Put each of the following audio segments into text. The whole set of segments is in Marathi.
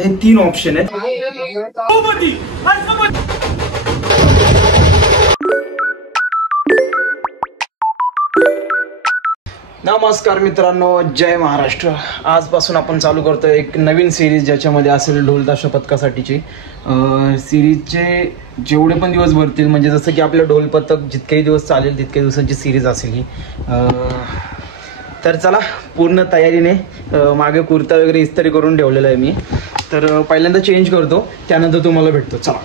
आता हे 3 ऑप्शन आहेत. नमस्कार मित्रांनो, जय महाराष्ट्र. आजपासून आपण चालू करतोय एक नवीन सिरीज ज्याच्यामध्ये असेल ढोल ताशा पथकासाठीची. सिरीजचे जेवढे पण दिवस भरतील, म्हणजे जसं की आपलं ढोल पथक जितकेही दिवस चालेल तितके दिवसांची सिरीज असेल ही. तर चला, पूर्ण तयारीने मागे कुर्ता वगैरे इस्त्री करून ठेवलेला आहे मी. तर पहिल्यांदा चेंज करतो, त्यानंतर तुम्हाला भेटतो. चला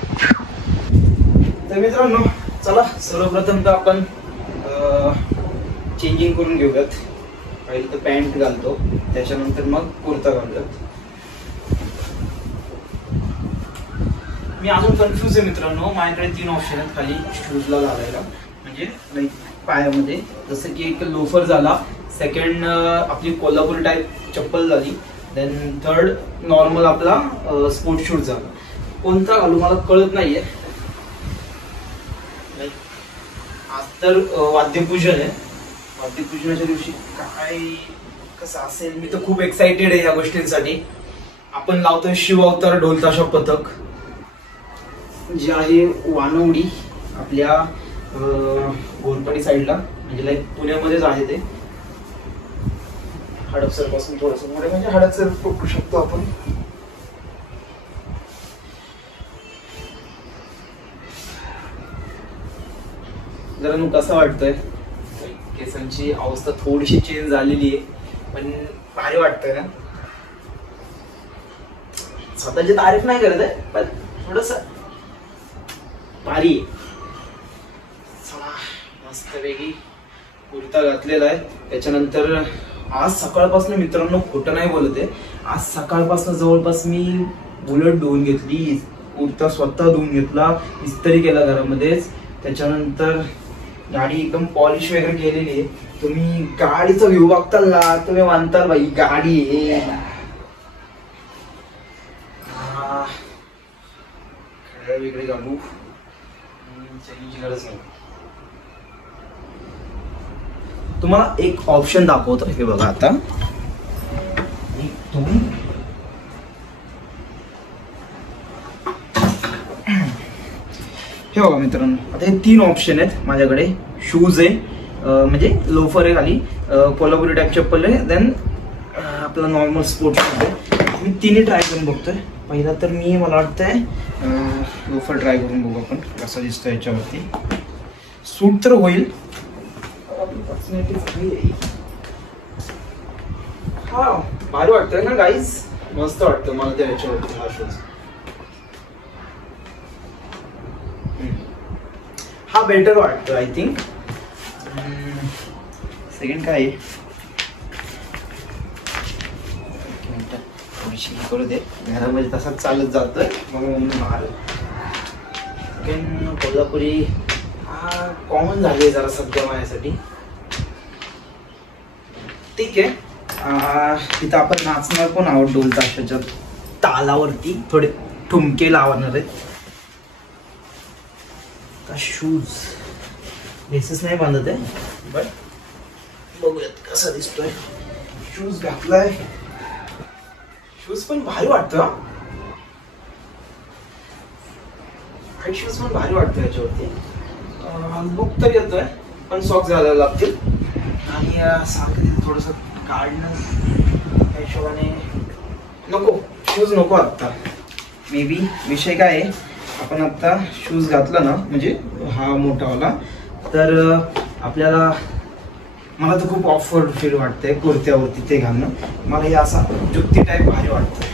तर मित्रांनो, चला सर्वप्रथम तर आपण चेंजिंग करून घेऊयात. पहिले तर पॅन्ट घालतो, त्याच्यानंतर मग कुर्ता घालूयात. मी अजून कन्फ्यूज आहे मित्रांनो. माझ्याकडे 3 ऑप्शन आहेत खाली शूजला घालायला, म्हणजे लाईक पायामध्ये. जसं की एक लोफर झाला, सेकंड आपली कोल्हापुरी टाईप चप्पल झाली, देन थर्ड नॉर्मल आपला स्पोर्ट शूज झाला. कोणता घालू मला कळत नाहीये. आज तर वाद्यपूजन आहे. वाद्यपूजनाच्या दिवशी काय कसं असेल, मी तर खूप एक्साइटेड आहे या गोष्टींसाठी. आपण लावतोय शिव अवतार ढोल ताशा पथक, जे आहे वानवडी आपल्या गोरपाडी साईडला, म्हणजे लाईक पुण्यामध्येच आहे ते. हडपसर पासून थोडस पुढे, म्हणजे हडपसर पकडू शकतो आपण. जरा नु कसं वाटतंय, केसांची अवस्था थोडीशी चेंज झालेली आहे, पण भारी वाटतंय ना. स्वतःची तारीफ नाही करत आहे, पण थोडस भारी आहे. चला, मस्तपैकी कुर्ता घातलेला आहे. त्याच्यानंतर आज सकाळपासून मित्रांनो, खोटं नाही बोलत आहे, आज सकाळपासून जवळपास मी बुलेट धुवून घेतली, कुर्ता स्वतः धुवून घेतला, इस्त्री केला घरामध्येच. त्याच्यानंतर गाडी एकदम पॉलिश वगैरे केलेली आहे. तुम्ही गाडीचा व्ह्यू बघताल ना, तुम्ही म्हणताल बाई गाडी आहे. वेगळे घालू, चेंजची गरज नाही. तुम्हाला एक ऑप्शन दाखवतो, हे बघा. आता तुम्ही हे बघा मित्रांनो, आता हे 3 ऑप्शन आहेत माझ्याकडे. शूज आहे, म्हणजे लोफर आहे खाली, कोल्हापुरी टाईप चप्पल आहे, देन आपला नॉर्मल स्पोर्ट्स शूज आहे. मी तिन्ही ट्राय करून बघतोय. पहिला तर मला वाटतंय लोफर ट्राय करून बघू आपण कसा दिसतो याच्यावरती. सूट तर होईल. हा भारी वाटतोय ना गाईज, मस्त वाटतं मला त्या याच्यावरती हा शूज. हा बेटर वाटतो आय थिंक. सेकंड काय थोडीशी करू दे, घरामध्ये तसाच चालत जातोय म्हणून बाहेर. सेकंड कोल्हापुरी हा कॉमन झाले जरा सध्या माझ्यासाठी. ठीक आहे. तिथं आपण नाचणार पण आहोत ढोल ताशाच्या तालावरती, थोडे ठुमके लावणार आहेत. शूज बेसिस नाही बांधत आहे, बट बघूयात कसा दिसतोय. शूज घातलाय, शूज पण भारी वाटतं. व्हाईट शूज पण भारी वाटतो याच्यावरती. लुक तर येतोय, पण सॉक्स घालायला लागतील. आणि सारखं थोडस काढणं त्या हिशोबाने नको, शूज नको आत्ता. मे बी विषय काय आहे, आपण आता शूज घातला ना, म्हणजे हा मोठावाला, तर आपल्याला, मला तर खूप ऑफवर्ड फील वाटतंय कुर्त्यावरती ते घालणं. मला हे असा जुत्ती टाईप भारी वाटतंय,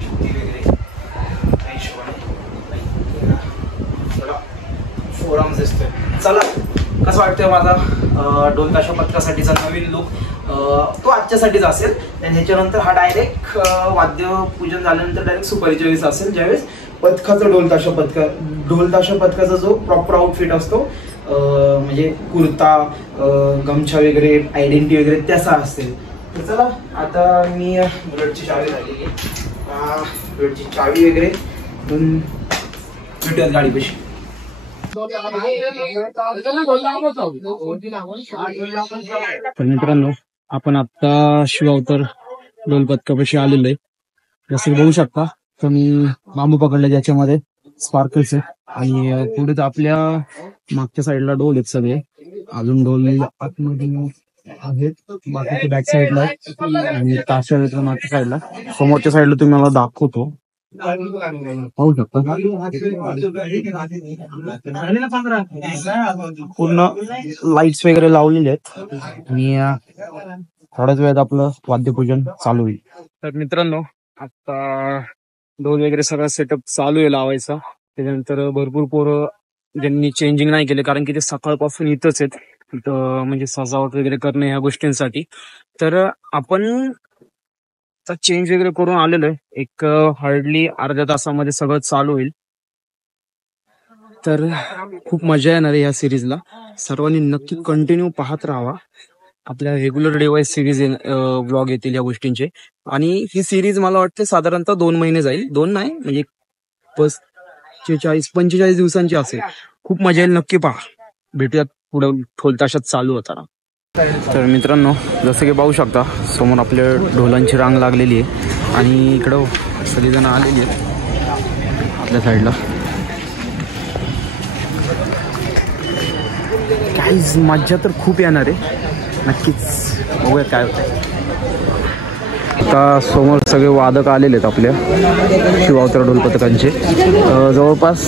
जुत्ती वगैरे त्या हिशोबाने थोडा फोराम दिसतोय. चला, कसं वाटतंय माझा ढोल ताशा पथकासाठीचा नवीन लुक. तो आजच्यासाठीच असेल. आणि ह्याच्यानंतर हा डायरेक्ट वाद्य पूजन झाल्यानंतर डायरेक्ट सुपारीच्या वेळेस असेल, ज्यावेळेस पथकाचा ढोल ताशा पथकाचा जो प्रॉपर आउटफिट असतो, म्हणजे कुर्ता, गमछा वगैरे, आयडेंटिटी वगैरे त्याचा असेल. तर चला, आता मी बुलेटची चावी झालेली आहे, बुलेटची चावी वगैरे घेऊन भेटूयात गाडीपाशी. तर मित्रांनो, आपण आता शिव अवतार ढोल पथकापाशी आलेलो आहे. जसं बघू शकता तुम्ही बांबू पकडले ज्याच्यामध्ये स्पार्कल्स आहे आणि पुढे तर आपल्या मागच्या साईडला डोल आहेत सगळे अजून डोल आतमध्ये आहेत बाकीच्या बॅक साईडला आणि ताशा मागच्या साईडला समोरच्या साईडला तुम्ही मला दाखवतो पाहू शकता पूर्ण लाईट्स वगैरे लावलेले आहेत आणि थोड्याच वेळात आपलं वाद्यपूजन चालू होईल. तर मित्रांनो आता डोल वगैरे सगळा सेटअप चालू आहे लावायचा. त्याच्यानंतर भरपूर पोरं ज्यांनी चेंजिंग नाही केले कारण की ते सकाळपासून इथंच आहेत इथं म्हणजे सजावट वगैरे करणे ह्या गोष्टींसाठी. तर आपण चेंज वगैरे करून आलेलो आहे. एक हार्डली अर्ध्या तासामध्ये सगळं चालू होईल. तर खूप मजा येणार आहे या सिरीजला. सर्वांनी नक्की कंटिन्यू पाहत राहावा. आपल्या रेग्युलर डिवाइस सिरीज व्लॉग येतील या गोष्टींचे आणि ही सिरीज मला वाटते साधारणतः 2 महिने जाईल. 2 नाही म्हणजे 45 दिवसांची असेल. खूप मजा येईल. नक्की पहा. भेटूयात पुढे ढोल ताशात चालू होताना. तर मित्रांनो जसं की पाहू शकता समोर आपल्या ढोलांची रांग लागलेली आहे आणि इकडं सगळीजण आलेली आहेत आपल्या साईडला. काहीच मज्जा तर खूप येणार आहे. नक्कीच बघूया काय होतंय. आता समोर सगळे वादक आलेले आहेत आपल्या शिवावतार ढोल पथकांचे. जवळपास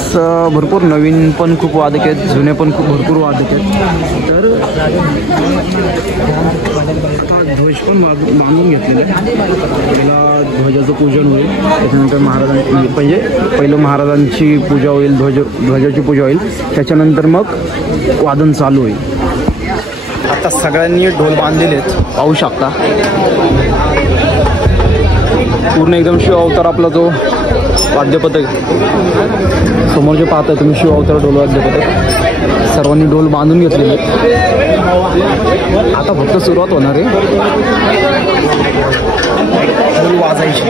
भरपूर नवीन पण खूप वादक आहेत, जुने पण खूप भरपूर वादक आहेत. तर ध्वज पण बांधून घेतलेले आहे. पहिला ध्वजाचं पूजन होईल त्याच्यानंतर म्हणजे पहिलं महाराजांची पूजा होईल, ध्वजाची पूजा होईल त्याच्यानंतर मग वादन चालू होईल. आता सगळ्यांनी ढोल बांधलेले आहेत पाहू शकता. पूर्ण एकदम शिव अवतार आपला जो वाद्यपथक समोर जे पाहताय तुम्ही शिव अवतार ढोल वाद्यपथक सर्वांनी ढोल बांधून घेतलेले. आता फक्त सुरुवात होणार आहे ढोल वाजायची.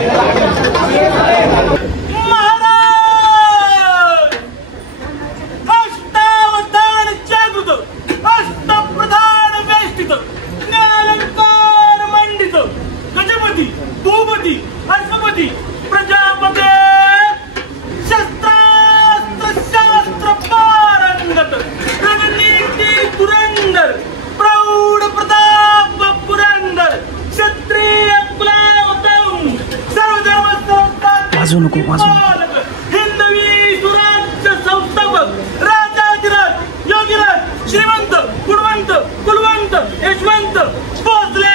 वाजू नको वाजू हिंदवी सुराज्य संस्थापक राजाधिराज योगीराज श्रीमंत गुणवंत कुलवंत यशवंत भोसले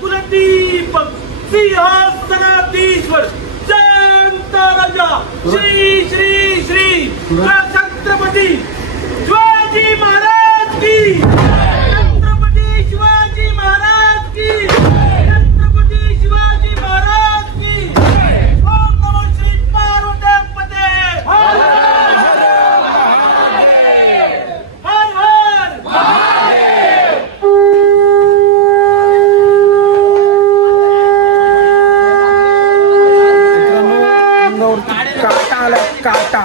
कुलदीपक सिंहासनाधीश्वर जयंत राजा श्री श्री श्री छत्रपती शिवाजी महाराज की, छत्रपती शिवाजी महाराज की, छत्रपती शिवाजी महाराज की. ओम नमो श्री पार्वतीपते. हर हर काटा आला काटा.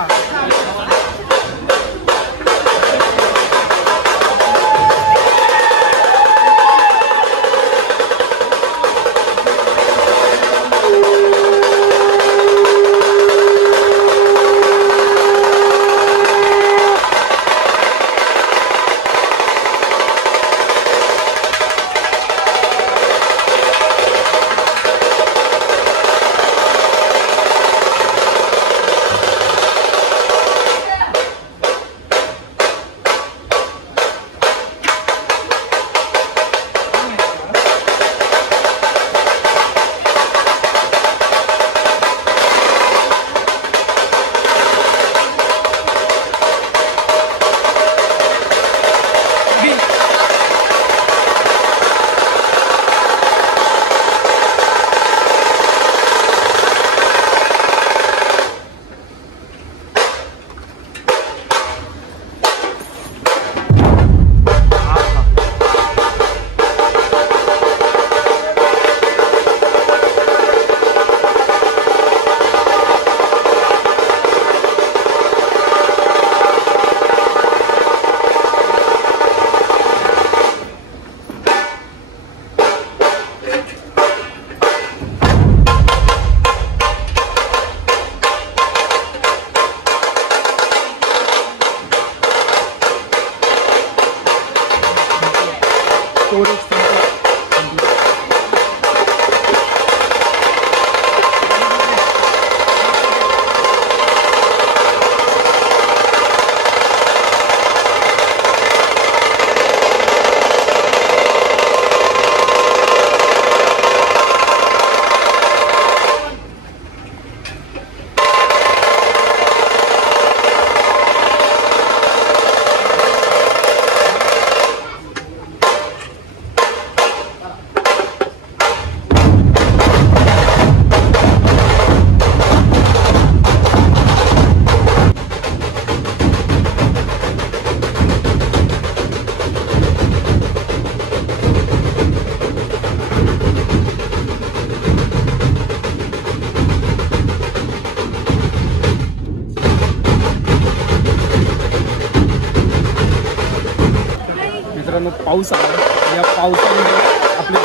पाऊस आला. या पावसामध्ये आपले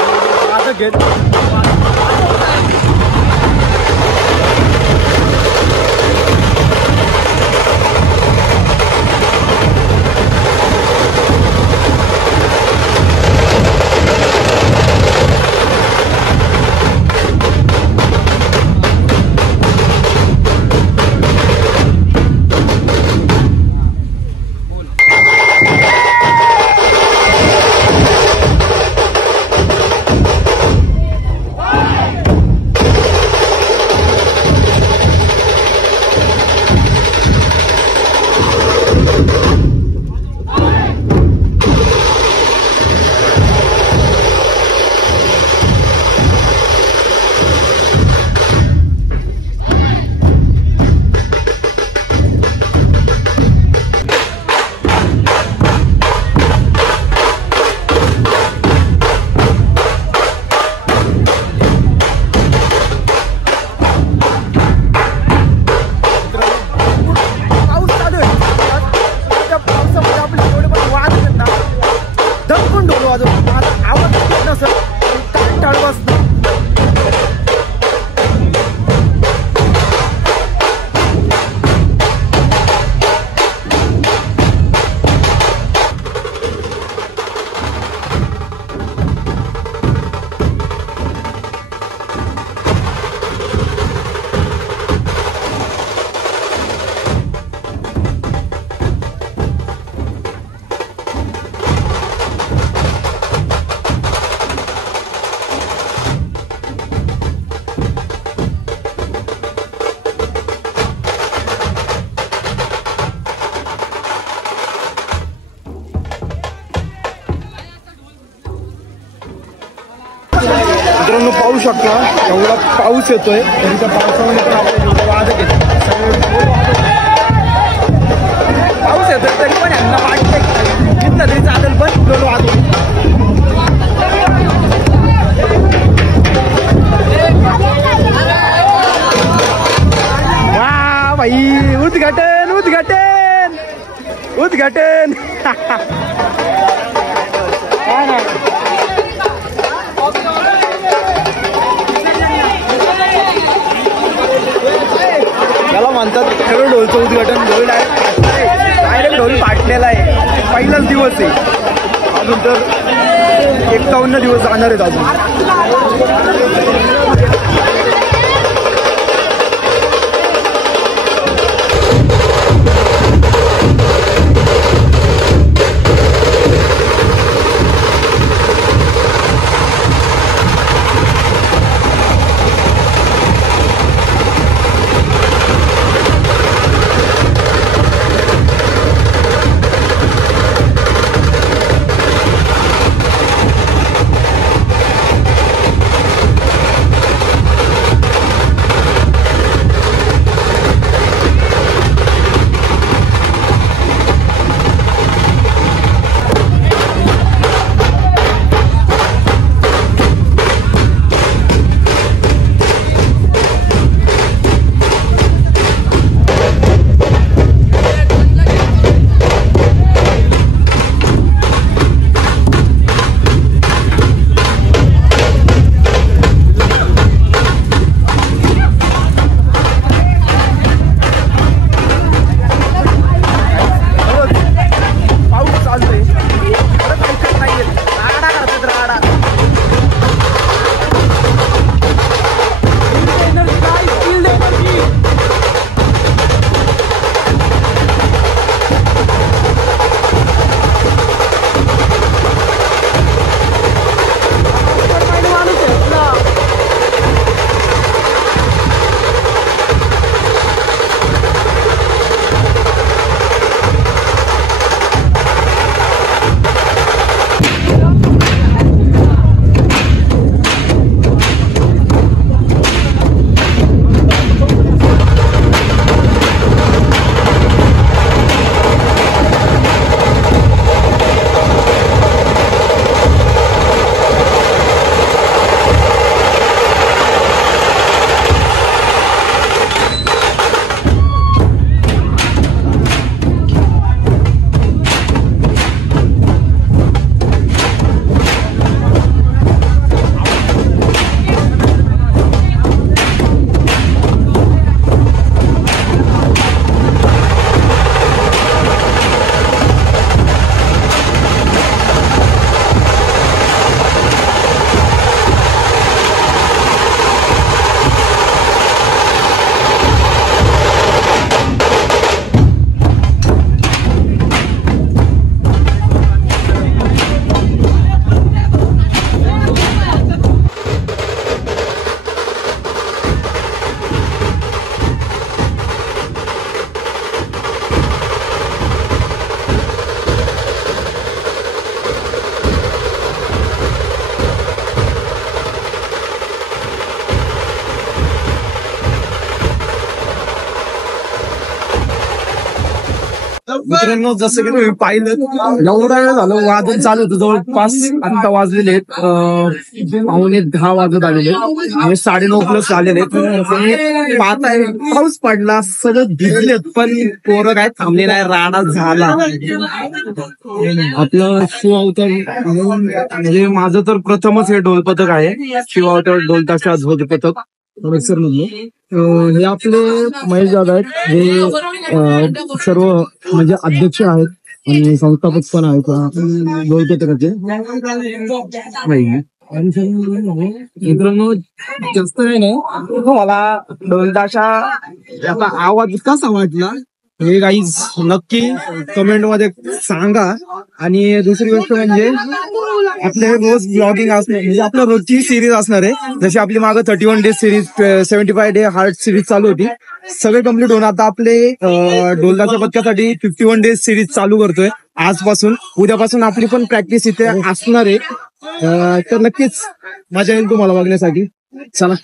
आता घेत मित्रांनो पाहू शकता एवढा पाऊस येतोय तरी त्या पावसामध्ये पण आपल्याला वादक येते. पाऊस येतोय तरी पण यांना वाटतंय कितना तरी चालेल पण लोल वाजवून. वा भाई उद्घाटन उद्घाटन उद्घाटन. त्याला म्हणतात खरं ढोलचं उद्घाटन. ढोल डायरेक्ट ढोल पाटलेला आहे. पहिलाच दिवस आहे अजून तर 51 दिवस जाणार आहेत अजून. मित्रांनो जसं की तुम्ही पाहिलं एवढा वेळ झालं वादन चालू होतं, जवळपास आता वाजलेले आहेत 9:45 वाजत आलेले आणि 9:30+ झालेले आहेत. पाहताय पाऊस पडला, सगळं भिजलेत पण पोरं काय थांबले नाही, राडा झाला. आपलं शिवावतर म्हणजे माझं तर प्रथमच हे ढोल पथक आहे, शिवावतर ढोल ताशा ध्वज पथक सर हे आपले महेश दादा आहेत, हे सर्व म्हणजे अध्यक्ष आहेत आणि संस्थापक पण आहेत ढोल पथकाचे. मित्रांनो जास्त काही नाही, मला ढोल ताशा याचा आवाज कसा वाटला हे गाईज नक्की कमेंट मध्ये सांगा. आणि दुसरी गोष्ट म्हणजे आपले रोज ब्लॉगिंग असणार, म्हणजे आपल्या रोजची सिरीज असणार आहे. जशी आपली मागे 31 days series, 75 day heart series चालू होती, सगळे कम्प्लीट होऊन आता आपले ढोलताशा पथकासाठी 51 डेज सिरीज चालू करतोय आजपासून. उद्यापासून आपली पण प्रॅक्टिस इथे असणार आहे, तर नक्कीच मजा येईल तुम्हाला बघण्यासाठी. चला.